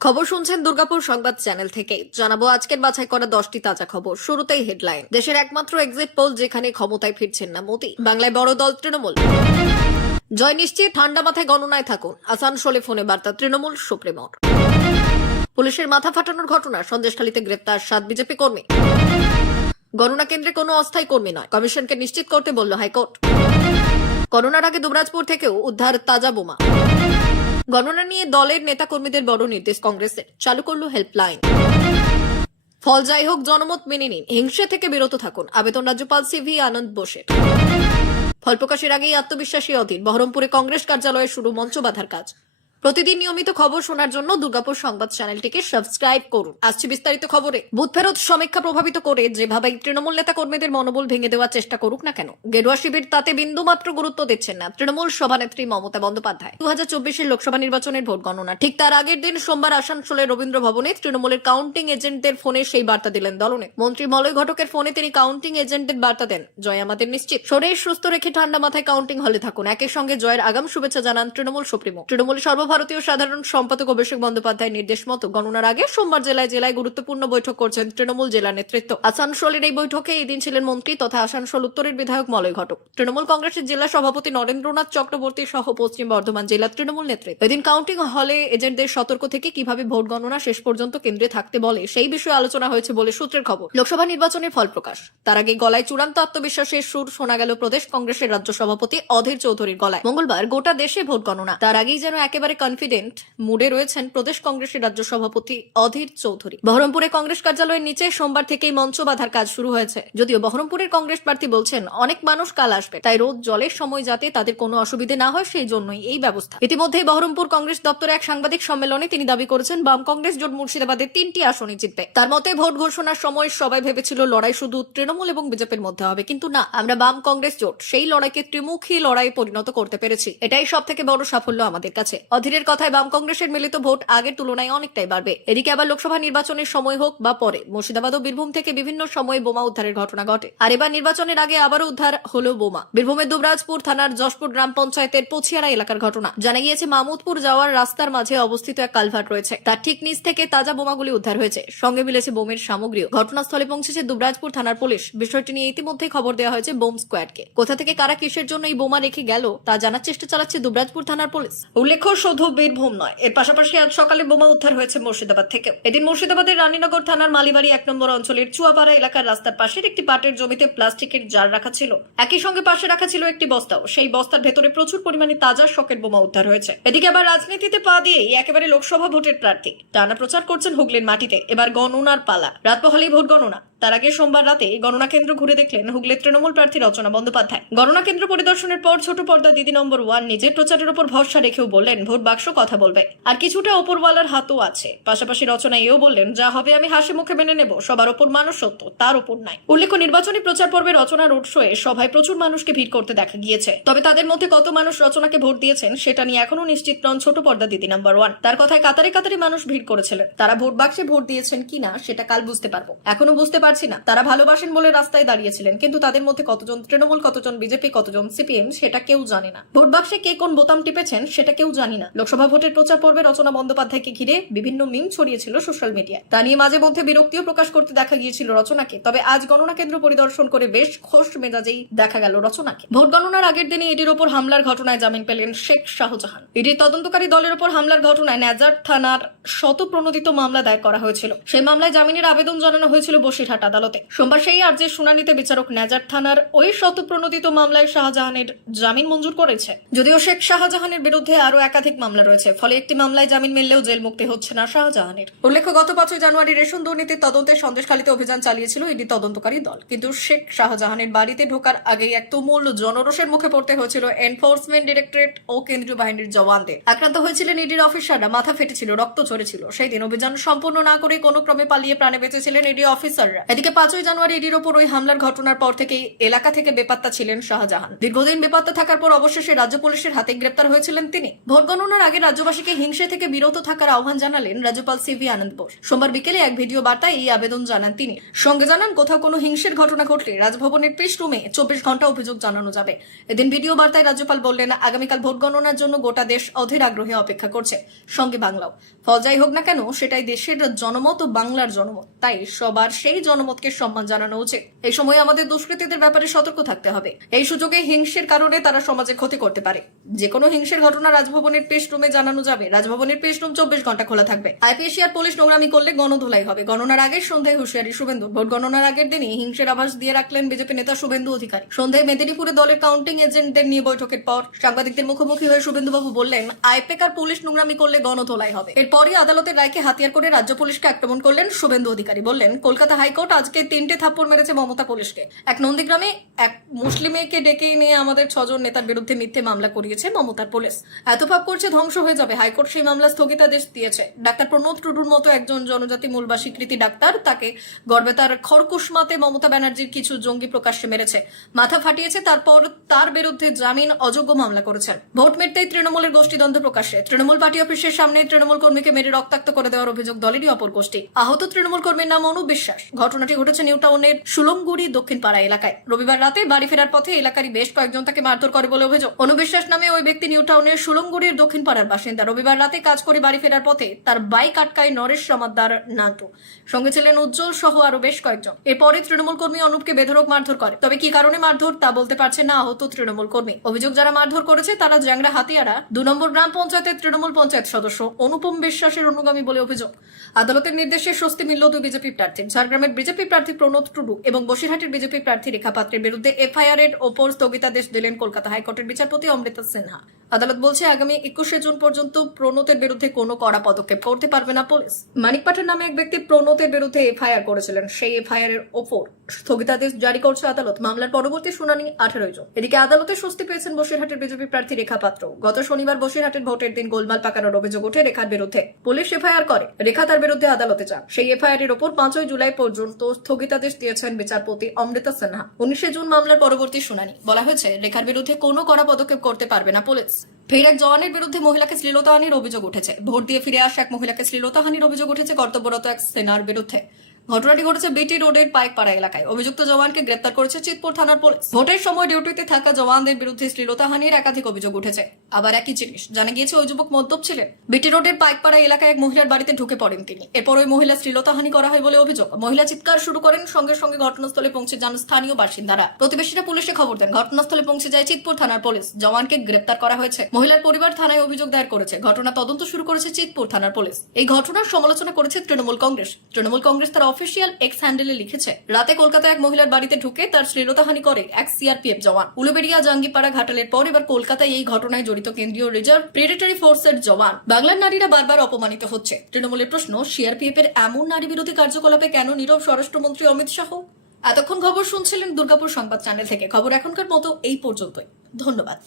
খবর শুনছেন দুর্গাপুর সংবাদ চ্যানেল থেকে। জানাবো আজকের বাছাই করা 10টি তাজা খবর। শুরুতেই হেডলাইন। দেশের একমাত্র এক্সিট পোল যেখানে ক্ষমতায় ফিরছেন না মোদি। বাংলায় বড় দল তৃণমূল। জয় নিশ্চিত, ঠান্ডা মাথায় গণনায় থাকুন। আসানসোলে ফোনে বার্তা তৃণমূল সুপ্রিমোর। পুলিশের মাথা ফাটানোর ঘটনা, সন্দেশখালীতে গ্রেপ্তার 7 বিজেপি কর্মী। গণনা কেন্দ্রে কোনো অস্থায়ী কর্মী নয়, কমিশনকে নিশ্চিত করতে বলল হাইকোর্ট। করোনার আগে দুবরাজপুর থেকেও উদ্ধার তাজা বোমা। গণনা নিয়ে দলের নেতাকর্মীদের বড় নির্দেশ কংগ্রেসের, চালু করল হেল্পলাইন। ফল যাই হোক, জনমত মেনে নিন, হিংসে থেকে বিরত থাকুন, আবেদন রাজ্যপাল সিভি আনন্দ বোসের। ফল প্রকাশের আগেই আত্মবিশ্বাসী অধীর, বহরমপুরে কংগ্রেস কার্যালয়ে শুরু মঞ্চ বাঁধার কাজ। প্রতিদিন নিয়মিত খবর শোনার জন্য দুর্গাপুর সংবাদ চ্যানেলটিকে সাবস্ক্রাইব করুন। আসছে বিস্তারিত খবরে। বুথ ফেরত সমীক্ষা প্রভাবিত করে যেভাবে তৃণমূল নেতা কর্মীদের মনোবল ভেঙে দেওয়ার চেষ্টা করুক না কেন, গেরুয়া শিবির তাতে বিন্দুমাত্র গুরুত্ব দিচ্ছেন না তৃণমূল সভানেত্রী মমতা বন্দ্যোপাধ্যায়। 2024 লোকসভা নির্বাচনের ভোট গণনা ঠিক তার আগের দিন সোমবার আসানসোলের রবীন্দ্র ভবনে তৃণমূলের কাউন্টিং এজেন্টদের ফোনে সেই বার্তা দিলেন দলনে। মন্ত্রী মলয় ঘটকের ফোনে তিনি কাউন্টিং এজেন্টদের বার্তা দেন, জয় আমাদের নিশ্চিত, শরীর সুস্থ রেখে ঠান্ডা মাথায় কাউন্টিং হলে থাকুন। একই সঙ্গে জয়ের আগাম শুভেচ্ছা জানান তৃণমূল সুপ্রিমো। তৃণমূল সর্বভারতীয় সাধারণ সম্পাদক অভিষেক বন্দ্যোপাধ্যায় নির্দেশ মতো গণনার আগে সোমবার জেলায় জেলায় গুরুত্বপূর্ণ বৈঠক করছেন তৃণমূল জেলা নেতৃত্ব। আসানসোলের এই বৈঠকে এদিন ছিলেন মন্ত্রী তথা আসানসোল উত্তরের বিধায়ক মলয় ঘটক, তৃণমূল কংগ্রেসের জেলা সভাপতি নরেন্দ্রনাথ চক্রবর্তী সহ পশ্চিম বর্ধমান জেলা তৃণমূল নেতৃত্ব। এদিন কাউন্টিং হলে এজেন্টদের সতর্ক থেকে কিভাবে ভোট গণনা শেষ পর্যন্ত কেন্দ্রে থাকতে বলে সেই বিষয়ে আলোচনা হয়েছে বলে সূত্রের খবর। লোকসভা নির্বাচনের ফল প্রকাশ, তার আগে গলায় চূড়ান্ত আত্মবিশ্বাসের সুর শোনা গেল প্রদেশ কংগ্রেসের রাজ্য সভাপতি অধীর চৌধুরীর গলায়। মঙ্গলবার গোটা দেশে ভোট গণনা, তার আগেই যেন একেবারে কনফিডেন্ট মুডে রয়েছেন প্রদেশ কংগ্রেসের রাজ্য সভাপতি অধীর চৌধুরী। বহরমপুরে কংগ্রেস কার্যালয়ের নিচে সোমবার থেকেই মঞ্চ বাঁধার কাজ শুরু হয়েছে। যদিও বহরমপুরের কংগ্রেস প্রার্থী বলছেন অনেক মানুষ কাল আসবে, তাই রোদ জলের সময় যাতে তাদের কোনো অসুবিধে না হয় সেই জন্যই এই ব্যবস্থা। ইতিমধ্যে বহরমপুর কংগ্রেস দপ্তরে এক সাংবাদিক সম্মেলনে তিনি দাবি করেছেন বাম কংগ্রেস জোট মুর্শিদাবাদের 3টি আসনই জিতবে। তার মতে ভোট ঘোষণার সময় সবাই ভেবেছিল লড়াই শুধু তৃণমূল এবং বিজেপির মধ্যে হবে, কিন্তু না, আমরা বাম কংগ্রেস জোট সেই লড়াইকে ত্রিমুখী লড়াই পরিণত করতে পেরেছি। এটাই সব থেকে বড় সাফল্য আমাদের কাছে। অধীরের কথায় বাম কংগ্রেসের মিলিত ভোট আগের তুলনায় অনেকটাই বাড়বে। এদিকে আবার লোকসভা নির্বাচনের সময় হোক বা পরে মুর্শিদাবাদ ও বীরভূম থেকে বিভিন্ন সময়ে বোমা উদ্ধারের ঘটনা ঘটে, আর এবার নির্বাচনের আগে আবারও উদ্ধার হলো বোমা। বীরভূমের দুবরাজপুর থানার যশপুর গ্রাম পঞ্চায়েতের পছিয়ারা এলাকার ঘটনা। জানা গিয়েছে মামুদপুর যাওয়ার রাস্তার মাঝে অবস্থিত এক কালভার্ট রয়েছে, তার ঠিক নিচ থেকে তাজা বোমাগুলি উদ্ধার হয়েছে, সঙ্গে মিলেছে বোমের সামগ্রীও। ঘটনাস্থলে পৌঁছেছে দুবরাজপুর থানার পুলিশ। বিষয়টি নিয়ে ইতিমধ্যেই খবর দেওয়া হয়েছে বোম স্কোয়াডকে। কোথা থেকে কারা কিসের জন্য এই বোমা রেখে গেল তা জানার চেষ্টা চালাচ্ছে দুবরাজপুর থানার পুলিশ। উল্লেখ্য শুধু বীরভূম নয়, এর পাশাপাশি আজ সকালে বোমা উদ্ধার হয়েছে মুর্শিদাবাদ থেকে। এদিন মুর্শিদাবাদের রানীনগর থানার মালিবাড়ি 1 নম্বর অঞ্চলের চুয়াপাড়া এলাকার রাস্তার পাশের একটি পাটের জমিতে প্লাস্টিকের জার রাখা ছিল, একই সঙ্গে পাশে রাখা ছিল একটি বস্তাও। সেই বস্তার ভেতরে প্রচুর পরিমাণে তাজা শকের বোমা উদ্ধার হয়েছে। এদিকে আবার রাজনীতিতে পা দিয়েই একেবারে লোকসভা ভোটের প্রার্থী টানা প্রচার করছেন হুগলির মাটিতে। এবার গণনার পালা, রাত পহলেই ভোট গণনা। তার আগে সোমবার রাতে গণনা কেন্দ্র ঘুরে দেখলেন হুগলির তৃণমূল প্রার্থী রচনা বন্দ্যোপাধ্যায়। গণনা কেন্দ্র পরিদর্শনের পর ছোট পর্দা দিদি নম্বর 1 নিজের প্রচারের উপর ভরসা রেখেও বললেন ভোট বাক্স কথা বলবে, আর কিছুটা ওপরওয়ালার হাতও আছে। পাশাপাশি রচনা এও বললেন যা হবে আমি হাসি মুখে মেনে নেব, সবার ওপর মানুষ সত্য, তার উপর নাই। উল্লেখ্য নির্বাচনী প্রচার পর্বে রচনা রোড শোয়ে সভায় প্রচুর মানুষকে ভিড় করতে দেখা গিয়েছে, তবে তাদের মধ্যে কত মানুষ রচনাকে ভোট দিয়েছেন সেটা নিয়ে এখনো নিশ্চিত নন ছোট পর্দা দিদি নাম্বার 1। তার কথায় কাতারে কাতারে মানুষ ভিড় করেছিলেন, তারা ভোট বাক্সে ভোট দিয়েছেন কিনা সেটা কাল বুঝতে পারবো, এখনো বুঝতে পারছি না। তারা ভালোবাসেন বলে রাস্তায় দাঁড়িয়েছিলেন, কিন্তু তাদের মধ্যে কতজন তৃণমূল, কতজন বিজেপি, কতজন সিপিএম সেটা কেউ জানে না। ভোট বাক্সে কে কোন বোতাম টিপেছেন সেটা কেউ জানি না। লোকসভা ভোটের প্রচার পর্বে রচনা বন্দ্যোপাধ্যায়কে ঘিরে বিভিন্ন মিম ছড়িয়েছিল সোশ্যাল মিডিয়ায়, তা নিয়ে মাঝে মধ্যে বিরক্তিও প্রকাশ করতে দেখা গিয়েছিল রচনাকে। তবে আজ গণনা কেন্দ্র পরিদর্শন করে বেশ খোশ মেজাজেই দেখা গেল রচনাকে। ভোট গণনার আগের দিনে ইডির ওপর হামলার ঘটনায় জামিন পেলেন শেখ শাহজাহান। ইডির তদন্তকারী দলের ওপর হামলার ঘটনায় নেজার থানার শতপ্রণোদিত মামলা দায়ের করা হয়েছিল। সেই মামলায় জামিনের আবেদন জানানো হয়েছিল বসিরহাট আদালতে। সোমবার সেই আর্জির শুনানিতে বিচারক নেজার থানার ওই শতপ্রণোদিত মামলায় শাহজাহানের জামিন মঞ্জুর করেছে। যদিও শেখ শাহজাহানের বিরুদ্ধে আরো একাধিক মামলা রয়েছে, ফলে একটি মামলায় জামিন মিললেও জেল মুক্তি হচ্ছে না শাহজাহানের। উল্লেখ্য গত 5 জানুয়ারি রেশন দুর্নীতির তদন্তে সন্দেশখালীতে অভিযান চালিয়েছিল ইডি তদন্তকারী দল, কিন্তু শেখ শাহজাহানের বাড়িতে ঢোকার আগেই এক তুমুল জনরোষের মুখে পড়তে হয়েছিল এনফোর্সমেন্ট ডিরেক্টরেট ও কেন্দ্রীয় বাহিনীর জওয়ানদের। আক্রান্ত হয়েছিলেন ইডির অফিসাররা, মাথা ফেটেছিল, রক্ত ঝরেছিল। সেই দিন অভিযান সম্পূর্ণ না করে কোনো ক্রমে পালিয়ে প্রাণে বেঁচেছিলেন ইডি অফিসাররা। এদিকে 5ই জানুয়ারি ইডির ওপর ওই হামলার ঘটনার পর থেকেই এলাকা থেকে বেপাত্তা ছিলেন শাহজাহান। দীর্ঘদিন বেপাত্তা থাকার পর অবশেষে রাজ্য পুলিশের হাতে গ্রেপ্তার হয়েছিলেন তিনি। ভোট গণনার আগে রাজ্যবাসীকে হিংসে থেকে বিরত থাকার আহ্বান জানালেন রাজ্যপাল সিভি আনন্দ বোস। সোমবার বিকেলে এক ভিডিও বার্তায় এই আবেদন জানান তিনি। সঙ্গে জানান, কোথাও কোনো হিংসের ঘটনা ঘটলে রাজভবনের প্রেস রুমে 24 ঘন্টা অভিযোগ জানানো যাবে। এদিন ভিডিও বার্তায় রাজ্যপাল বললেন, আগামীকাল ভোট গণনার জন্য গোটা দেশ অধীর আগ্রহে অপেক্ষা করছে, সঙ্গে বাংলাও। ফল যাই হোক না কেন, সেটাই দেশের জনমত ও বাংলার জনমত, তাই সবার সেই জনমতকে সম্মান জানানো উচিত। এই সময় আমাদের দুষ্কৃতীদের ব্যাপারে সতর্ক থাকতে হবে। এই সুযোগে হিংসের কারণে তারা সমাজে ক্ষতি করতে পারে। যে কোনো হিংসের ঘটনা রাজভবনের প্রেস রুমে জানানো যাবে। রাজভবনের প্রেস রুম 24 ঘন্টা খোলা থাকবে। আইপিএসি আর পুলিশ নোংরামি করলে গণধোলাই হবে। গণনার আগের সন্ধ্যায় হুঁশিয়ারি শুভেন্দু। ভোট গণনার আগের দিনই হিংসের আভাস দিয়ে রাখলেন বিজেপি নেতা শুভেন্দু অধিকারী। সন্ধ্যায় মেদিনীপুরে দলের কাউন্টিং এজেন্টদের নিয়ে বৈঠকের পর সাংবাদিকদের মুখোমুখি হয়ে শুভেন্দুবাবু বললেন, আইপেক আর পুলিশ নোংরামি করলে গণধোলাই হবে। এরপরই আদালতের রায়কে হাতিয়ার করে রাজ্য পুলিশকে আক্রমণ করলেন শুভেন্দু অধিকারী। বললেন, কলকাতা হাইকোর্ট আজকে 3টে থাপ্পড় মেরেছে মমতা পুলিশকে। এক নন্দীগ্রামে এক মুসলিম মেয়েকে ডেকে নিয়ে আমাদের 6 জন নেতার বিরুদ্ধে মিথ্যে মামলা করিয়েছে মমতার পুলিশ। এত পাপ করছে ধ্বংস হয়ে যাবে। হাইকোর্ট সেই মামলা স্থগিতাদেশ দিয়েছে। ডাক্তার প্রণোদ টুডুর মতো একজন জনজাতি মূল বা স্বীকৃতি ডাক্তার, তাকে গর্বে তার খড়কুশমাতে মমতা ব্যানার্জির কিছু জঙ্গি প্রকাশ্যে মেরেছে, মাথা ফাটিয়েছে, তারপর তার বিরুদ্ধে জামিন অযোগ্য মামলা করেছেন। ভোট মিটতেই তৃণমূলের গোষ্ঠীদ্বন্দ্ব প্রকাশ্যে। তৃণমূল পার্টি অফিসের সামনে তৃণমূল কর্মীকে মেরে রক্তাক্ত করে দেওয়ার অভিযোগ দলেরই অপর গোষ্ঠী। আহত তৃণমূল কর্মীর নাম অনুপ বিশ্বাস। ঘটনাটি ঘটেছে নিউ টাউনের সুলমগুড়ি দক্ষিণ পাড়া এলাকায়। রবিবার রাতে বাড়ি ফেরার পথে এলাকারই বেশ কয়েকজন তাকে মারধর করে বলে অভিযোগ। অনুপ বিশ্বাস নামে ওই ব্যক্তি নিউ টাউনের সুলমগুড়ির দক্ষিণ পাড়ার বাসিন্দা। রবিবার রাতে কাজ করে বাড়ি ফেরার পথে তার বাইক আটকায় নরেশ সমাদ্দার নাটু। সঙ্গে ছিলেন উজ্জ্বল সহ আরো বেশ কয়েকজন। এরপরে তৃণমূল কর্মী অনুপকে বেধড়ক মারধর করে। তবে কি কারণে মারধর তা বলতে পারছে না আহত তৃণমূল কর্মী। অভিযোগ, যারা মারধর করেছে তারা জ্যাংরা হাতিয়ারা 2 নম্বর গ্রাম পঞ্চায়েতের তৃণমূল পঞ্চায়েত সদস্য অনুপম বিশ্বাসের অনুগামী বলে অভিযোগ। আদালতের নির্দেশে স্বস্তি মিলল 2 বিজেপি প্রার্থী। ঝাড়গ্রামের বিজেপি প্রার্থী প্রণোদ টুডু এবং বসিরহাটের বিজেপি প্রার্থী রেখা পাত্রের বিরুদ্ধে এফআইআর এর ওপর স্থগিতাদেশ দিলেন কলকাতা হাইকোর্টের বিচারপতি অমৃতা সিনহা। আদালত বলছে, আগামী 21শে জুন পর্যন্ত প্রণোদের বিরুদ্ধে কোনো কড়া পদক্ষেপ করতে পারবে না পুলিশ। মানিক পাঠের নামে এক ব্যক্তি প্রণোদের বিরুদ্ধে এফআইআর করেছিলেন। সেই এফআইআর এর ওপর স্থগিতাদেশ জারি করছে আদালত। মামলার পরবর্তী শুনানি 18 জুন। এদিকে আদালতে স্বস্তি পেয়েছেন বসিরহাটের বিজেপি প্রার্থী রেখা পাত্র। গত শনিবার বসিরহাটের ভোটের দিন গোলমাল পাকানোর অভিযোগ ওঠে রেখার বিরুদ্ধে। পুলিশ এফআইআর করে। রেখা তার বিরুদ্ধে আদালতে যান। সেই এফআইআর এর ওপর 5ই জুলাই পর্যন্ত স্থগিতাদেশ দিয়েছেন বিচারপতি অমৃতা সিনহা। 19শে জুন মামলার পরবর্তী শুনানি। বলা হয়েছে, রেখার বিরুদ্ধে কোনো কড়া পদক্ষেপ করতে পারবে না পুলিশ। ফের এক জওয়ানের বিরুদ্ধে মহিলাকে শ্লীলতাহানির অভিযোগ উঠেছে। ভোট দিয়ে ফিরে আসা এক মহিলাকে শ্লীলতাহানির অভিযোগ উঠেছে কর্তব্যরত এক সেনার বিরুদ্ধে। ঘটনাটি ঘটেছে বিটি রোডের পাইকপাড়া এলাকায়। অভিযুক্ত জওয়ানকে গ্রেপ্তার করেছে চিতপুর থানার পুলিশ। ভোটের সময় ডিউটিতে থাকা জওয়ানদের বিরুদ্ধে শ্লীলতাহানির একাধিক অভিযোগ উঠেছে। আবার একই জিনিস, জানা গিয়েছে ওই যুবক মদ্যপ ছিলেন। বিটি রোডের পাইকপাড়া এলাকায় এক মহিলার বাড়িতে ঢুকে পড়েন তিনি। এরপর ওই মহিলা শ্লীলতাহানি করা হয় বলে অভিযোগ। মহিলা চিৎকার শুরু করেন। সঙ্গে সঙ্গে ঘটনাস্থলে পৌঁছে যান স্থানীয় বাসিন্দারা। প্রতিবেশীরা পুলিশে খবর দেন। ঘটনাস্থলে পৌঁছে যায় চিতপুর থানার পুলিশ। জওয়ানকে গ্রেপ্তার করা হয়েছে। মহিলার পরিবার থানায় অভিযোগ দায়ের করেছে। ঘটনা তদন্ত শুরু করেছে চিতপুর থানার পুলিশ। এই ঘটনার সমালোচনা করেছে তৃণমূল কংগ্রেস। তৃণমূল কংগ্রেস তার অফিসিয়াল এক্স হ্যান্ডেলে লিখেছে, রাতে কলকাতায় এক মহিলার বাড়িতে ঢুকে তার শ্লীলতাহানি করে এক সিআরপিএফ জওয়ান। উলুবেড়িয়া জাঙ্গিপাড়া ঘাটালের পর এবার কলকাতায় এই ঘটনায় জড়িত কেন্দ্রীয় রিজার্ভ প্রেডেটরি ফোর্সের জওয়ান। বাংলার নারীরা বারবার অপমানিত হচ্ছে। তৃণমূলের প্রশ্ন, সিআরপিএফ এর এমন নারী বিরোধী কার্যকলাপে কেন নীরব স্বরাষ্ট্রমন্ত্রী অমিত শাহ? এতক্ষণ খবর শুনছিলেন দুর্গাপুর সংবাদ চ্যানেল থেকে। খবর এখনকার মতো এই পর্যন্তই। ধন্যবাদ।